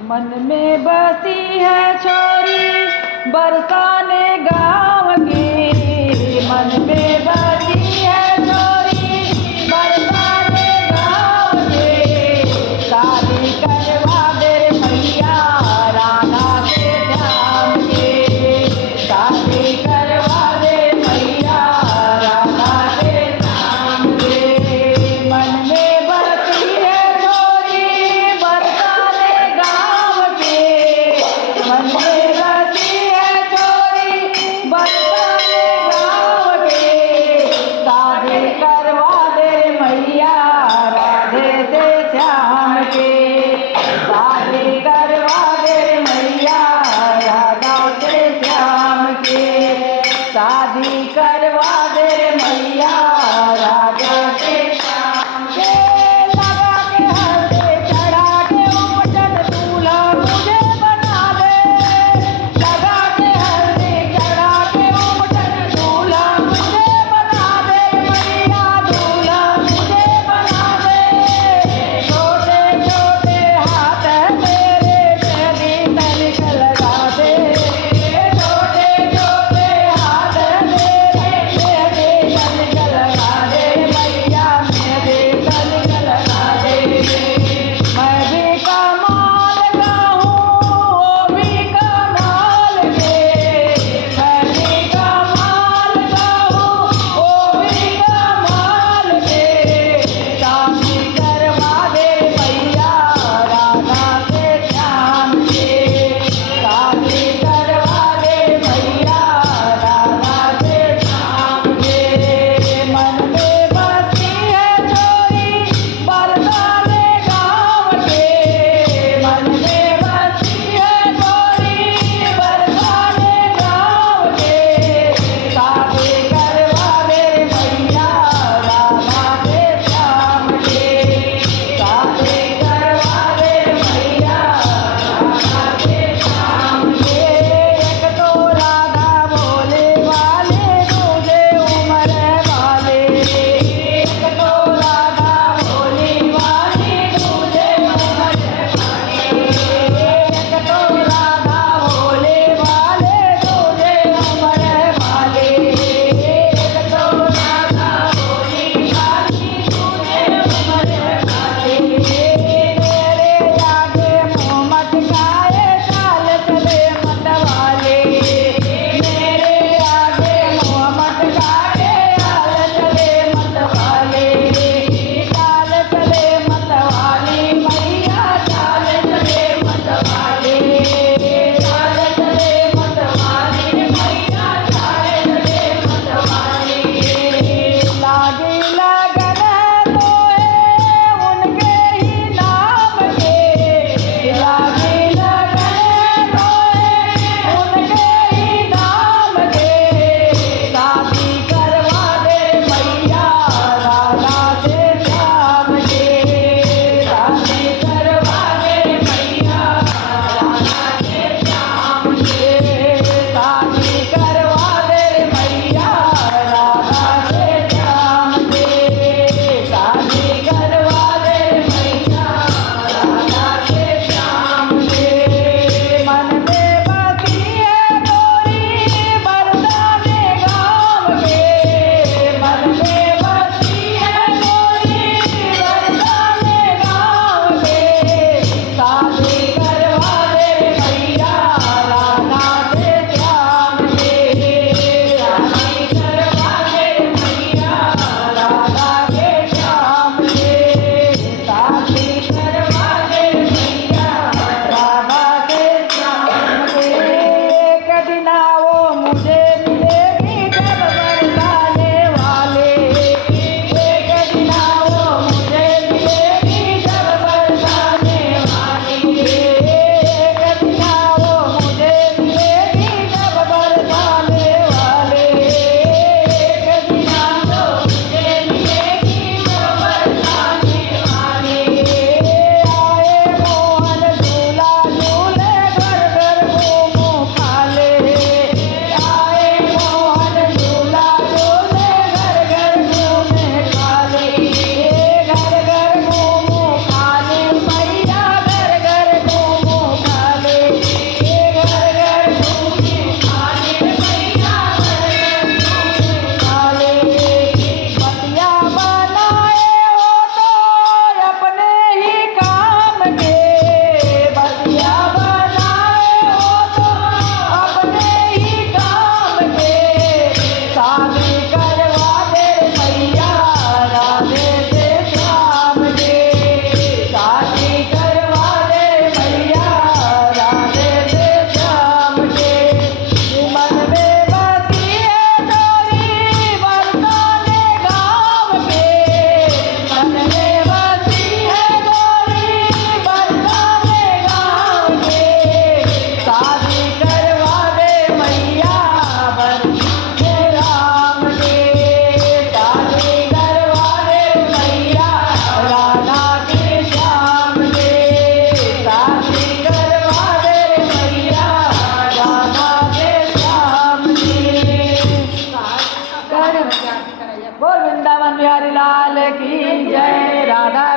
मन में बसी है छोरी बरसाने गाँव की। मन में बसी है छोरी बरसाने गाँव की। शादी करवा दे मैया राधा के श्याम के। शादी करवा दे मैया राधा के श्याम के। मन में बसी है छोरी बरसाने गाँव के। मन में बसी है छोरी बरसाने गाँव के। शादी करवा दे मैया राधे से श्याम के। बोल वृंदावन बिहारी लाल की जय। राधा